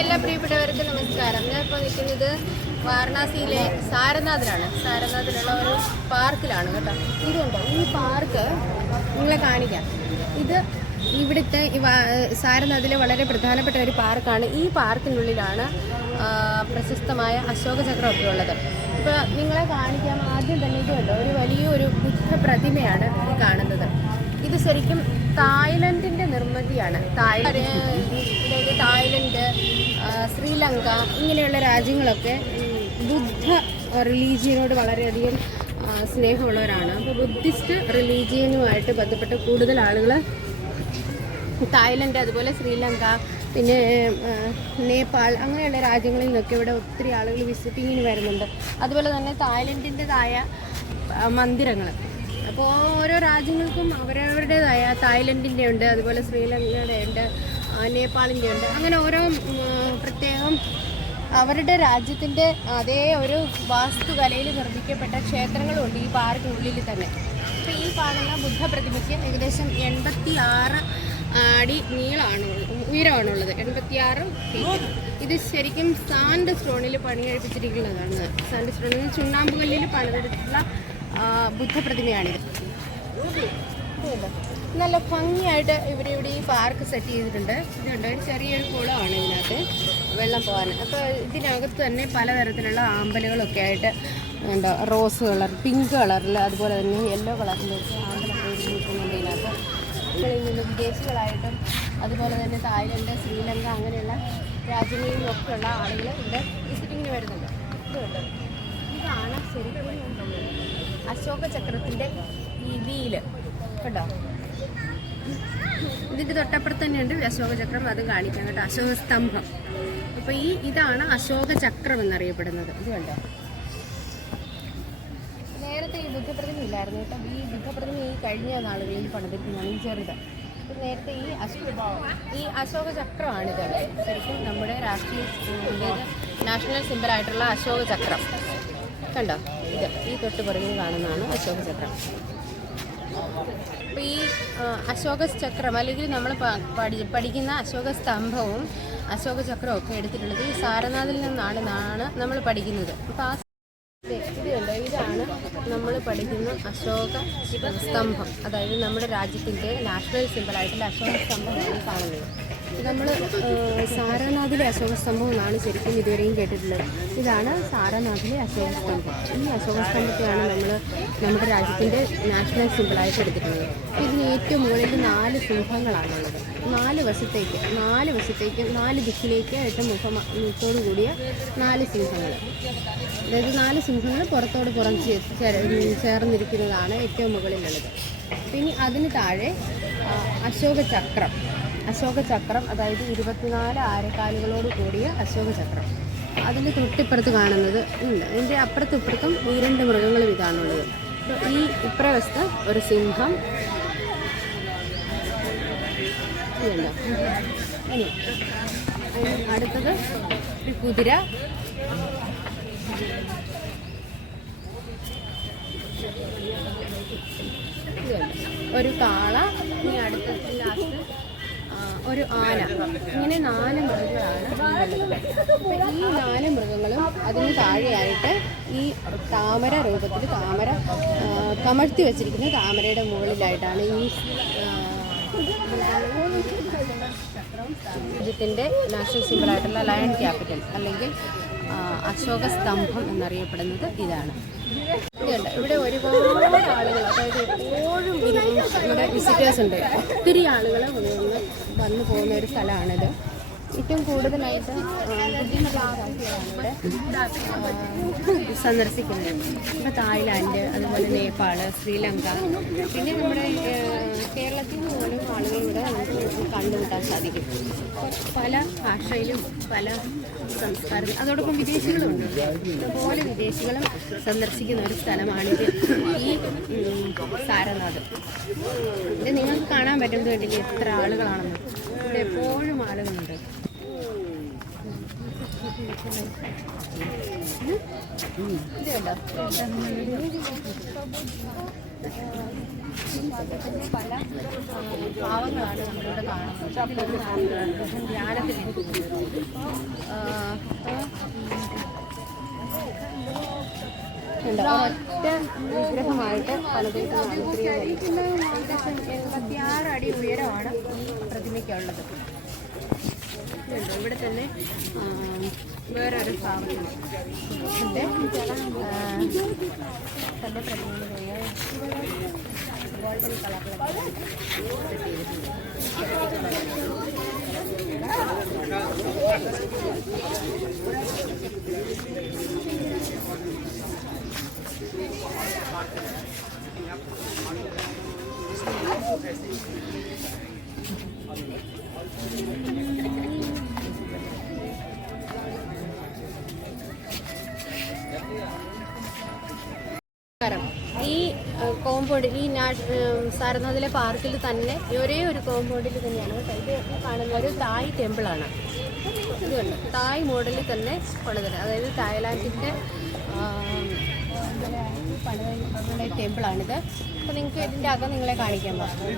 എല്ലാ പ്രിയപ്പെട്ടവർക്ക് നമസ്കാരം. ഞാനിപ്പോൾ നിൽക്കുന്നത് വാരണാസിയിലെ സാരനാഥിലാണ്. സാരനാഥിലുള്ള ഒരു പാർക്കിലാണ് കേട്ടോ. ഇതുണ്ടോ, ഈ പാർക്ക് നിങ്ങളെ കാണിക്കാം. ഇത് ഇവിടുത്തെ സാരനാഥിലെ വളരെ പ്രധാനപ്പെട്ട ഒരു പാർക്കാണ്. ഈ പാർക്കിനുള്ളിലാണ് പ്രശസ്തമായ അശോക ചക്രമൊക്കെ ഉള്ളത്. ഇപ്പോൾ നിങ്ങളെ കാണിക്കാം. ആദ്യം തന്നെ ഇതുണ്ടോ, ഒരു വലിയൊരു ബുദ്ധ പ്രതിമയാണ് ഈ കാണുന്നത്. ഇത് ശരിക്കും തായ്ലൻഡിൻ്റെ നിർമ്മിതിയാണ്. അതായത് തായ്ലൻഡ്, ശ്രീലങ്ക ഇങ്ങനെയുള്ള രാജ്യങ്ങളൊക്കെ ബുദ്ധ റിലീജിയനോട് വളരെയധികം സ്നേഹമുള്ളവരാണ്. അപ്പോൾ ബുദ്ധിസ്റ്റ് റിലീജിയനുമായിട്ട് ബന്ധപ്പെട്ട കൂടുതൽ ആളുകൾ തായ്ലൻഡ്, അതുപോലെ ശ്രീലങ്ക, പിന്നെ നേപ്പാൾ അങ്ങനെയുള്ള രാജ്യങ്ങളിൽ നിന്നൊക്കെ ഇവിടെ ഒത്തിരി ആളുകൾ വിസിറ്റിങ്ങിന് വരുന്നുണ്ട്. അതുപോലെ തന്നെ തായ്ലൻഡിൻ്റെതായ മന്ദിരങ്ങൾ. അപ്പോൾ ഓരോ രാജ്യങ്ങൾക്കും അവരവരുടേതായ, തായ്ലൻഡിൻ്റെ ഉണ്ട്, അതുപോലെ ശ്രീലങ്കയുടെ ഉണ്ട്, നേപ്പാളിൻ്റെ ഉണ്ട്. അങ്ങനെ ഓരോ പ്രത്യേകം അവരുടെ രാജ്യത്തിൻ്റെ അതേ ഒരു വാസ്തുകലയിൽ നിർമ്മിക്കപ്പെട്ട ക്ഷേത്രങ്ങളുണ്ട് ഈ പാർക്കിനുള്ളിൽ തന്നെ. അപ്പോൾ ഈ കാണുന്ന ബുദ്ധ പ്രതിമയ്ക്ക് ഏകദേശം 86 അടി ഉയരമാണുള്ളത്. 86 ഫീറ്റ്. ഇത് ശരിക്കും സാൻഡ് സ്റ്റോണിൽ പണികഴിപ്പിച്ചിരിക്കുന്നതാണ്. സാൻഡ് സ്റ്റോണിൽ ചുണ്ണാമ്പുകല്ലിൽ പണിതെടുത്തിട്ടുള്ള ബുദ്ധപ്രതിമയാണിത്. നല്ല ഭംഗിയായിട്ട് ഇവിടെ ഈ പാർക്ക് സെറ്റ് ചെയ്തിട്ടുണ്ട്. ഇതുണ്ട്, ഒരു ചെറിയൊരു കുളമാണ് ഇതിനകത്ത് വെള്ളം പോകാൻ. അപ്പോൾ ഇതിനകത്ത് തന്നെ പലതരത്തിലുള്ള ആമ്പലുകളൊക്കെ ആയിട്ട് ഉണ്ട്. റോസ് കളർ, പിങ്ക് കളറിൽ, അതുപോലെ തന്നെ യെല്ലോ കളറിലൊക്കെ ആമ്പലൊക്കെ നിൽക്കുന്നുണ്ട് ഇതിനകത്ത്. ഇവിടെ നിന്ന് വിദേശികളായിട്ടും അതുപോലെ തന്നെ തായ്ലൻഡ്, ശ്രീലങ്ക അങ്ങനെയുള്ള രാജ്യങ്ങളിൽ നിന്നൊക്കെയുള്ള ആളുകൾ ഇവിടെ വിസിറ്റിങ്ങിന് വരുന്നുണ്ട്. ഇതുണ്ട്, ഇതാണ് ശരിക്കും അശോക ചക്രത്തിൻ്റെ ഈ വീല് കേട്ടോ. ഇതിൻ്റെ തൊട്ടപ്പുറത്ത് തന്നെയുണ്ട് അശോക ചക്രം, അത് കാണിക്കാം കേട്ടോ. അശോക സ്തംഭം. അപ്പോൾ ഇതാണ് അശോക ചക്രം എന്നറിയപ്പെടുന്നത്. ഇത് കണ്ടോ, നേരത്തെ ഈ ബുദ്ധപ്രതിമ ഇല്ലായിരുന്നു കേട്ടോ. ഈ ബുദ്ധപ്രതിമ ഈ കഴിഞ്ഞ നാളുകളിൽ പണിതിരിക്കുന്നതാണ് ഈ ചെറുത്. നേരത്തെ ഈ അശോക ചക്രമാണിത്. ശരിക്കും നമ്മുടെ രാഷ്ട്രീയ നാഷണൽ സിംബലായിട്ടുള്ള അശോക ചക്രം കണ്ടോ. ഈ തൊട്ട് പുറകിൽ കാണുന്നതാണ് അശോക ചക്രം. അപ്പോൾ ഈ അശോക ചക്രം അല്ലെങ്കിൽ നമ്മൾ പഠിക്കുന്ന അശോക സ്തംഭവും അശോക ചക്രവും ഒക്കെ എടുത്തിട്ടുള്ളത് ഈ സാരനാഥിൽ നിന്നാണ് നമ്മൾ പഠിക്കുന്നത്. അപ്പോൾ ആ ഇതുണ്ട്, ഇതാണ് നമ്മൾ പഠിക്കുന്ന അശോക സ്തംഭം. അതായത് നമ്മുടെ രാജ്യത്തിൻ്റെ നാഷണൽ സിംബലായിട്ടുള്ള അശോക സ്തംഭമാണ് കാണുന്നത്. നമ്മൾ സാരനാഥിലെ അശോക സ്തംഭം എന്നാണ് ശരിക്കും ഇതുവരെയും കേട്ടിട്ടുള്ളത്. ഇതാണ് സാരനാഥിലെ അശോക സ്തംഭം. ഈ അശോക സ്തംഭത്തെയാണ് നമ്മൾ നമ്മുടെ രാജ്യത്തിൻ്റെ നാഷണൽ സിംബലായിട്ട് എടുത്തിട്ടുള്ളത്. ഇതിന് ഏറ്റവും മുകളിൽ 4 സിംഹങ്ങളാണുള്ളത്. 4 വശത്തേക്ക് 4 ദിക്കിലേക്ക് ആയിട്ട് മുഖത്തോടു കൂടിയ 4 സിംഹങ്ങൾ. അതായത് 4 സിംഹങ്ങൾ പുറം ചേർന്നിരിക്കുന്നതാണ് ഏറ്റവും മുകളിലുള്ളത്. പിന്നെ അതിന് താഴെ അശോക ചക്രം, അതായത് 24 ആരക്കാലുകളോട് കൂടിയ അശോക ചക്രം. അതിൻ്റെ തൊട്ടിപ്പുറത്ത് കാണുന്നത് ഉണ്ട്. അതിൻ്റെ അപ്പുറത്തും ഇപ്പുറത്തും ഈ 2 മൃഗങ്ങളും ഇതാണുള്ളത്. അപ്പോൾ ഈ ഇപ്പുറവശത്ത് ഒരു സിംഹം, ഇതുണ്ടോ. ഇനി അടുത്തത് ഒരു കുതിര, ഒരു കാള, ഇനി അടുത്തത് ലാസ്റ്റ് ഒരു ആന. ഇങ്ങനെ 4 മൃഗങ്ങളാണ് ഉള്ളത്. ഈ 4 മൃഗങ്ങളും അതിന് താഴെയായിട്ട് ഈ താമര രൂപത്തിൽ കമഴ്ത്തി വെച്ചിരിക്കുന്ന താമരയുടെ മുകളിലായിട്ടാണ് ഈ രാജ്യത്തിൻ്റെ നാഷണൽ സിംബലായിട്ടുള്ള ലയൺ ക്യാപിറ്റൽ അല്ലെങ്കിൽ അശോക സ്തംഭം എന്നറിയപ്പെടുന്നത് ഇതാണ്. ഇതുണ്ട്, ഇവിടെ ഒരുപാട് ആളുകൾ, അതായത് എപ്പോഴും ഇവിടെ വിസിറ്റേഴ്സ് ഉണ്ട്. ഒത്തിരി ആളുകൾ വന്നു പോകുന്ന ഒരു സ്ഥലമാണിത്. ഏറ്റവും കൂടുതലായിട്ട് ബുദ്ധിമുട്ടുള്ളവരാണ് ഇവിടെ സന്ദർശിക്കുന്നത്. ഇപ്പോൾ തായ്ലാൻഡ്, അതുപോലെ നേപ്പാൾ, ശ്രീലങ്ക, പിന്നെ നമ്മുടെ കേരളത്തിൽ പോലും ആളുകൾ ഇവിടെ നമുക്ക് കണ്ടുമുട്ടാൻ സാധിക്കും. പല ഭാഷയിലും പല സംസ്കാരം, അതോടൊപ്പം വിദേശികളുമുണ്ട്. ഇതുപോലെ വിദേശികളും സന്ദർശിക്കുന്ന ഒരു സ്ഥലമാണിത് ഈ സാരനാഥ്. ഇത് നിങ്ങൾക്ക് കാണാൻ പറ്റുന്നത് കണ്ടില്ലേ എത്ര ആളുകളാണെന്ന്. ഇവിടെ എപ്പോഴും ആളുകളുണ്ട്. ഇതുണ്ടോ, പല ഭാവങ്ങളാണ് നമ്മളിവിടെ കാണുന്നത്. ധ്യാനത്തിൽ ഒറ്റ വിഗ്രഹമായിട്ട് പണിതിരിക്കുന്നതാണ്. 86 അടി ഉയരമാണ് ഈ പ്രതിമയ്ക്കുള്ളത്. ഇവിടെ തന്നെ വേറൊരു സ്ഥാപനമുണ്ട്. തൻ്റെ പ്രതിമ ഗോൾഡൻ കളറിലൊക്കെ ഈ കോമ്പൗണ്ട് ഈ സാരനാഥിലെ പാർക്കിൽ തന്നെ ഒരേ ഒരു കോമ്പൗണ്ടിൽ തന്നെയാണ് ഇത് കാണുന്ന ഒരു തായ് ടെമ്പിളാണ്. ഇതുണ്ട് തായ് മോഡലിൽ തന്നെ പണിതത്, അതായത് തായ്ലാൻഡിൻ്റെ പണിത ടെമ്പിളാണിത്. അപ്പോൾ നിങ്ങൾക്ക് ഇതിൻ്റെ അകം നിങ്ങളെ കാണിക്കാൻ പറ്റും.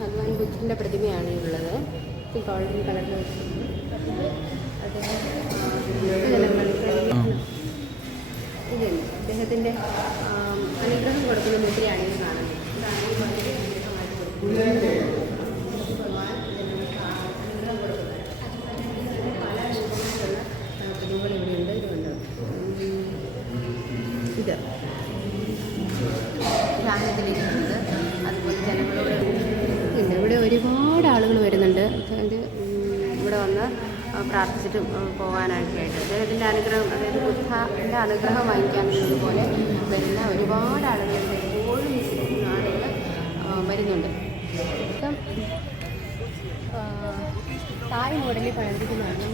ഭഗവാൻ ബുദ്ധൻ്റെ പ്രതിമയാണ് ഉള്ളത്. ഗോൾഡൻ കളറിൽ ഇതുണ്ട്. അദ്ദേഹത്തിൻ്റെ അനുഗ്രഹം കൊടുക്കുന്ന മുദ്രയാണ് ഇത് കാണുന്നത്. ഇതാണ് ഈ ഭഗവാൻ അനുഗ്രഹം കൊടുക്കുന്നത്. പല രൂപത്തിലുള്ള പ്രതിമകൾ ഇവിടെയുണ്ട്. ഇതുണ്ട് ഇത് ധ്യാനത്തിലിരിക്കുന്നത്. അതുപോലെ ജനങ്ങളോട് ഉണ്ട്. ഇവിടെ ഒരുപാട് ആളുകൾ വരുന്നുണ്ട്. ഇവിടെ വന്ന് പ്രാർത്ഥിച്ചിട്ട് പോകാനായിട്ടായിട്ട് അദ്ദേഹത്തിൻ്റെ അനുഗ്രഹം, അതായത് ബുദ്ധൻ്റെ അനുഗ്രഹം വാങ്ങിക്കാനുള്ളതുപോലെ വരുന്ന ഒരുപാട് ആളുകളുണ്ട്. എപ്പോഴും ആളുകൾ വരുന്നുണ്ട്. ഇപ്പം തായ് മോഡലിൽ പണിതിരിക്കുന്നതാണ്.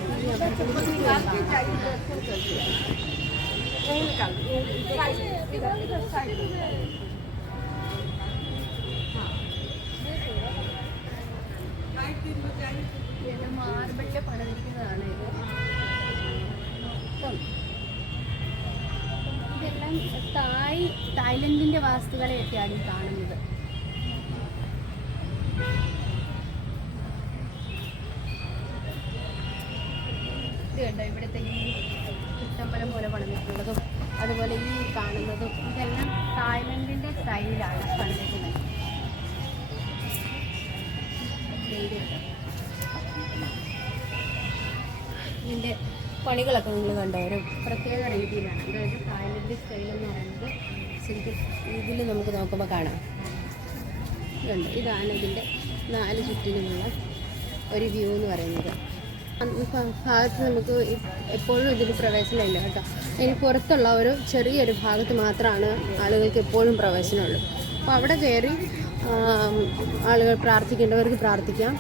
മാർബിളിൽ പണിതിരിക്കുന്നതാണ് ഇത്. ഇതെല്ലാം തായ്ലൻഡിൻ്റെ വാസ്തുക്കളെയൊക്കെയാണ് ഈ കാണുന്നത്. ഇത് കണ്ടോ, ഇവിടുത്തെ ഈ ചുറ്റമ്പലം പോലെ പണിതിട്ടുള്ളതും അതുപോലെ ഈ കാണുന്നതും ഇതെല്ലാം തായ്ലൻഡിൻ്റെ സ്റ്റൈലിലാണ് പണിതിരിക്കുന്നത്. ഇതിൻ്റെ പണികളൊക്കെ നിങ്ങൾ കണ്ടോ, ഒരു പ്രത്യേക രീതിയിലാണ്. അതായത് തായ്ലൻഡ് സ്റ്റൈൽ എന്ന് പറയുന്നത് ശരിക്കും ഇതിൽ നമുക്ക് നോക്കുമ്പോൾ കാണാം. ഇതുണ്ട്, ഇതാണ് ഇതിൻ്റെ 4 ചുറ്റിനുമുള്ള ഒരു വ്യൂ എന്ന് പറയുന്നത്. ഭാഗത്ത് നമുക്ക് എപ്പോഴും ഇതിന് പ്രവേശനമില്ല കേട്ടോ. ഇനി പുറത്തുള്ള ഒരു ചെറിയൊരു ഭാഗത്ത് മാത്രമാണ് ആളുകൾക്ക് എപ്പോഴും പ്രവേശനമുള്ളൂ. അപ്പോൾ അവിടെ കയറി ആളുകൾ പ്രാർത്ഥിക്കേണ്ടവർക്ക് പ്രാർത്ഥിക്കാം.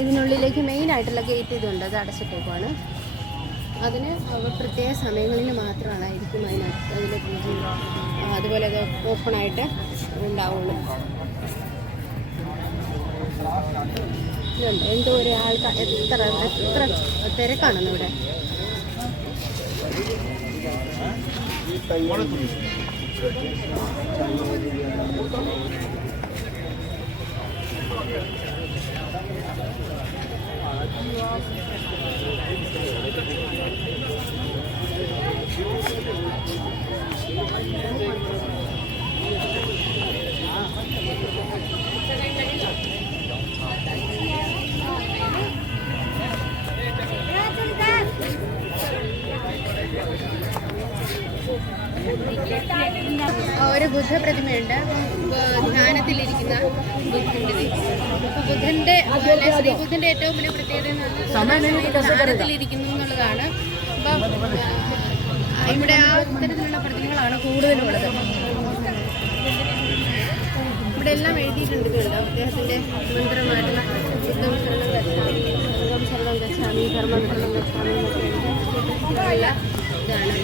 ഇതിനുള്ളിലേക്ക് മെയിനായിട്ടുള്ള ഗേറ്റ് ഇതുണ്ട്, അത് അടച്ചിട്ടേക്കുവാണ്. അതിന് പ്രത്യേക സമയങ്ങളിൽ മാത്രമായിരിക്കും അതിൽ പൂജ, അതുപോലെ അത് ഓപ്പണായിട്ട് ഉണ്ടാവുള്ളൂ. ഇതുണ്ട്, എന്തോ ഒരു ആൾക്കാർ എത്ര തിരക്കാണെന്ന് ഇവിടെ. ബുദ്ധ പ്രതിമയുണ്ട്. ധ്യാനത്തിലിരിക്കുന്ന ബുദ്ധൻ്റെ. അപ്പോൾ ബുദ്ധൻ്റെ ശ്രീബുദ്ധൻ്റെ ഏറ്റവും വലിയ പ്രത്യേകത എന്ന് പറഞ്ഞാൽ ധ്യാനത്തിലിരിക്കുന്നു എന്നുള്ളതാണ്. അപ്പം ഇവിടെ ആ തരത്തിലുള്ള പ്രതിമകളാണ് കൂടുതലുള്ളത്. ഇവിടെ എല്ലാം എഴുതിയിട്ടുണ്ട്. ഇതുണ്ട് അദ്ദേഹത്തിൻ്റെ മന്ത്രമായിട്ടുള്ള ബുദ്ധം ശരണം ഗച്ഛാമി, സംഘം ശരണം ഗച്ഛാമി, ധർമ്മം ശരണം ഗച്ഛാമി എന്നൊക്കെ ഇതാണ്.